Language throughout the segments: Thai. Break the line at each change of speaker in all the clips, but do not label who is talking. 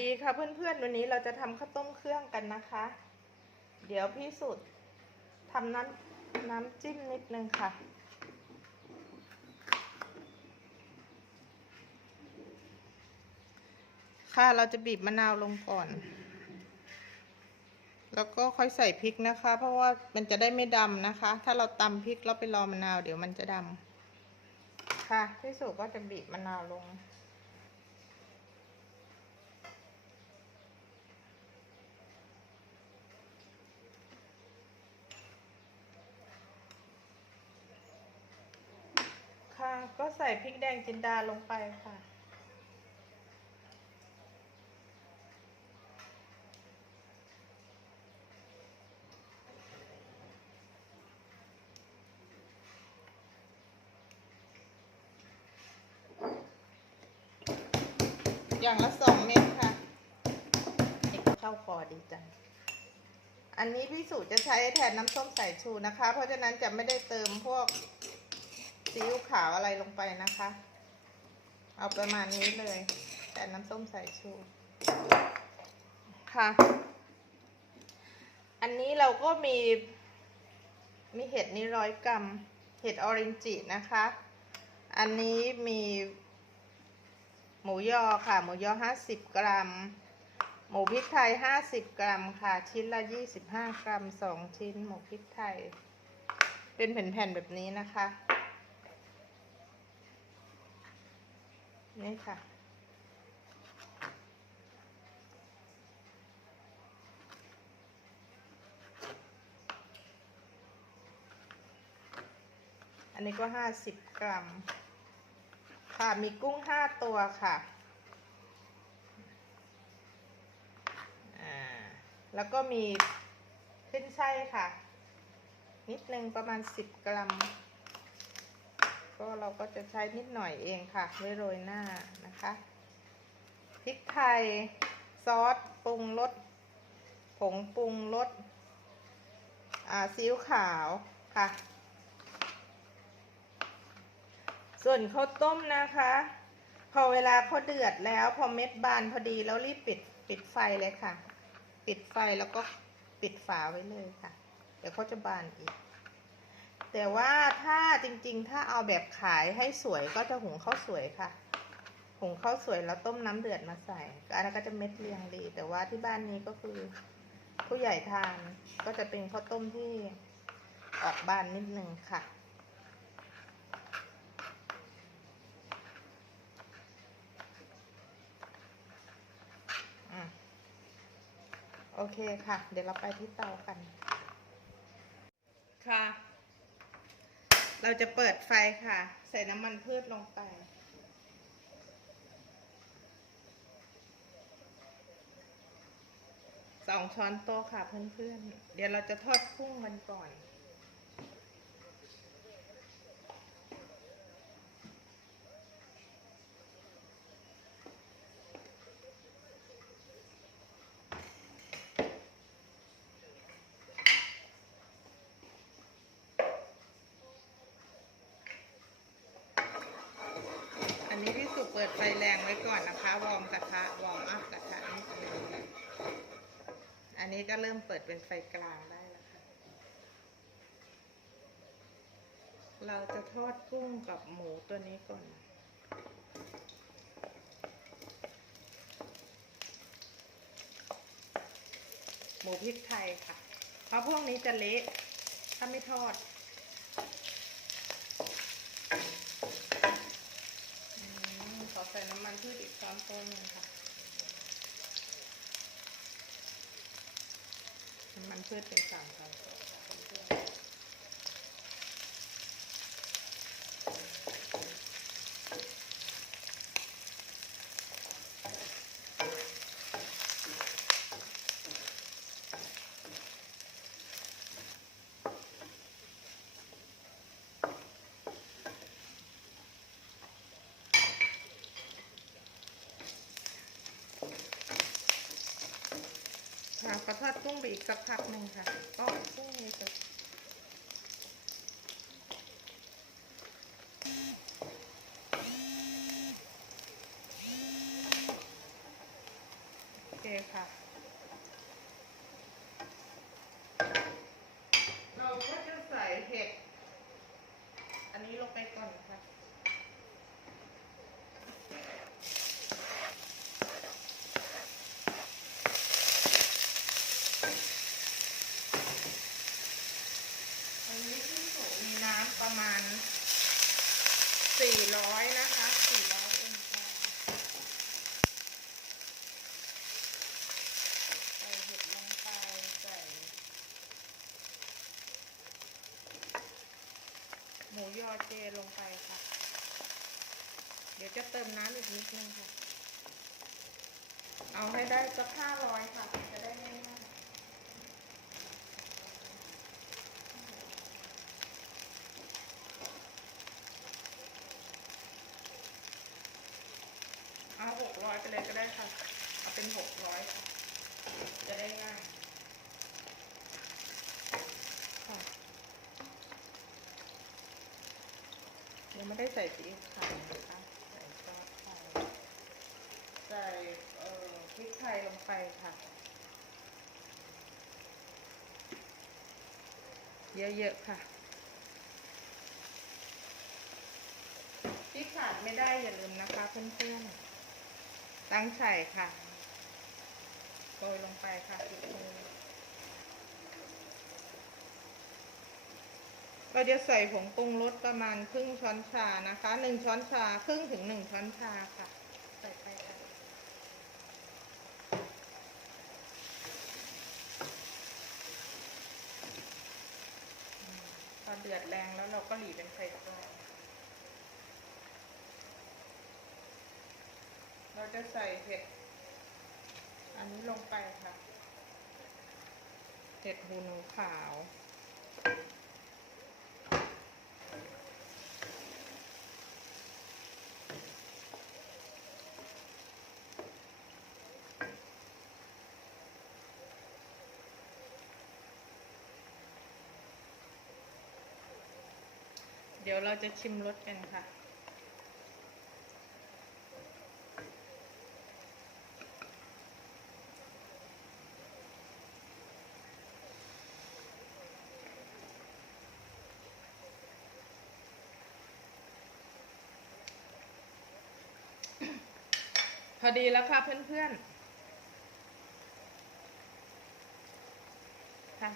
ดีค่ะเพื่อนๆวันนี้เราจะทำข้าวต้มเครื่องกันนะคะ เดี๋ยวพี่สุดทำน้ำน้ำจิ้มนิดนึงค่ะ ค่ะเราจะบีบมะนาวลงก่อน แล้วก็ค่อยใส่พริกนะคะ เพราะว่ามันจะได้ไม่ดำนะคะ ถ้าเราตำพริกแล้วไปรอมะนาวเดี๋ยวมันจะดำค่ะพี่สุก็จะบีบมะนาวลง ก็ใส่พริกแดงจินดาลงไปค่ะ อย่างละสองเม็ดค่ะเอกเข้าคอดีจังอันนี้พี่สูจะใช้แทนน้ำส้มสายชูนะคะ เพราะฉะนั้นจะไม่ได้เติมพวก ซีอิ๊วขาวอะไรลงไปนะคะ เอาประมาณนี้เลย แต่น้ำส้มสายชูค่ะ อันนี้เราก็มี มีเห็ดนี่ร้อยกรัม เห็ดออรินจินะคะ อันนี้มี หมูยอค่ะ หมูยอห้าสิบกรัม หมูพริกไทยห้าสิบกรัมค่ะ ชิ้นละยี่สิบห้ากรัมสองชิ้น หมูพริกไทย เป็นแผ่นๆแบบนี้นะคะ นี่ค่ะ อันนี้ก็ห้าสิบกรัม ค่ะ มีกุ้งห้าตัวค่ะ แล้วก็มีขึ้นช่ายค่ะ นิดนึงประมาณสิบกรัม ก็เราก็จะใช้นิดหน่อยเองค่ะไว้โรยหน้านะคะพริกไทยซอสปรุงรสผงปรุงรสซีอิ๊วขาวค่ะ ส่วนข้าวต้มนะคะ พอเวลาเขาเดือดแล้ว พอเม็ดบานพอดีแล้วรีบปิดปิดไฟเลยค่ะ ปิดไฟแล้วก็ปิดฝาไว้เลยค่ะ เดี๋ยวเขาจะบานอีก แต่ว่าถ้าจริงๆ ถ้าเอาแบบขายให้สวยก็จะหุงข้าวสวยค่ะ หุงข้าวสวยแล้วต้มน้ำเดือดมาใส่อันนั้นก็จะเม็ดเรียงดี แต่ว่าที่บ้านนี้ก็คือ ผู้ใหญ่ทานก็จะเป็นข้าวต้มที่ออกบานนิดนึงค่ะโอเคค่ะ เดี๋ยวเราไปที่เตากัน ค่ะ เราจะเปิดไฟค่ะ ใส่น้ำมันพืชลงไป สองช้อนโต๊ะค่ะเพื่อนๆ เดี๋ยวเราจะทอดกุ้งกันก่อน อันนี้พี่สุเปิดไฟแรงไว้ก่ อนนะคะวอร์มกระทะวอร์มอัพกระทะนิดนึงอันนี้ก็เริ่มเปิดเป็นไฟกลางได้แล้วค่ะ เราจะทอดกุ้งกับหมูตัวนี้ก่อนหมูพริกไทยค่ะ เพราะพวกนี้จะเละถ้าไม่ทอด อืมขอใส่น้ำ มันพืชอีกช้อนโต๊ะหนึงค่ะมันพืชเป็นสามช้อนโต๊ะ ๆค่ะขอทอดกุ้งไปอีกสักพักหนึ่งค่ะก็กุ้งนี้จะ เราก็จะใส่เห็ด อันนี้ลงไปก่อนค่ะ อันนี้ที่สูมีน้ำประมาณ 400นะคะ400องศาใส่เห็ดลงไปใส่หมูยอเจลงไปค่ะ เดี๋ยวจะเติมน้ำอีกนิดนึงค่ะ เอาให้ได้สักห้าร้อยค่ะ จะได้ง่าย เอาหกร้อยไปเลยก็ได้ค่ะ เอาเป็นหกร้อยค่ะ จะได้ง่ายค่ะยังไม่ได้ใส่ซีอิ๊วขาวนะคะใส่ซอสไทยใส่เอ่อพริกไทยลงไปค่ะ เยอะๆค่ะที่ขาดไม่ได้อย่าลืมนะคะเพื่อนๆ ตั้งไฉ่ค่ะโรยลงไปค่ะเราจะใส่ผงปรุงรสประมาณครึ่งช้อนชานะคะหนึ่งช้อนชาครึ่งถึงหนึ่งช้อนชาค่ะ ใส่ไปค่ะพอเดือดแรงแล้วเราก็หลีเป็นไฟกรอง เราจะใส่เห็ด อันนี้ลงไปค่ะ เห็ดหูหนูขาว เดี๋ยวเราจะชิมรสกันค่ะ อดีแล้วค่ะเพื่อนๆค่ะ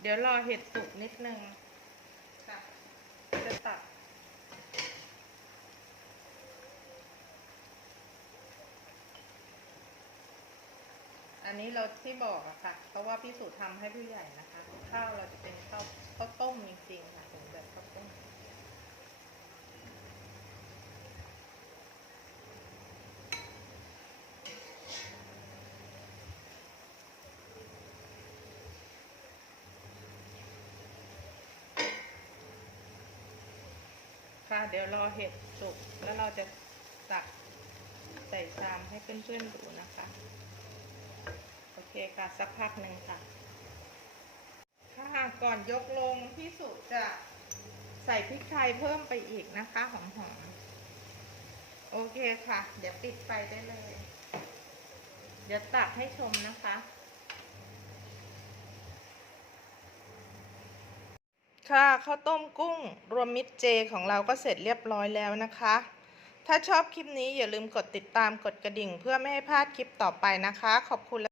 เดี๋ยวรอเห็ดสุกนิดนึงค่ะ จะตัดอันนี้เราที่บอกอะค่ะ เพราะว่าพี่สูตรทำให้ผู้ใหญ่นะคะ ข้าวเราจะเป็นข้าวข้าวต้มจริงๆค่ะเป็นแบบข้าวต้ม ค่ะเดี๋ยวรอเห็ดสุกแล้วเราจะตักใส่ชามให้เพื่อนๆดูนะคะ โอเคค่ะ สักพักหนึ่งค่ะ ค่ะ ก่อนยกลงพี่สุจะใส่พริกไทยเพิ่มไปอีกนะคะหอมๆ โอเคค่ะ เดี๋ยวปิดไฟได้เลย เดี๋ยวตักให้ชมนะคะ ค่ะข้าวต้มกุ้งรวมมิตรเจของเราก็เสร็จเรียบร้อยแล้วนะคะ ถ้าชอบคลิปนี้อย่าลืมกดติดตามกดกระดิ่ง เพื่อไม่ให้พลาดคลิปต่อไปนะคะ ขอบคุณ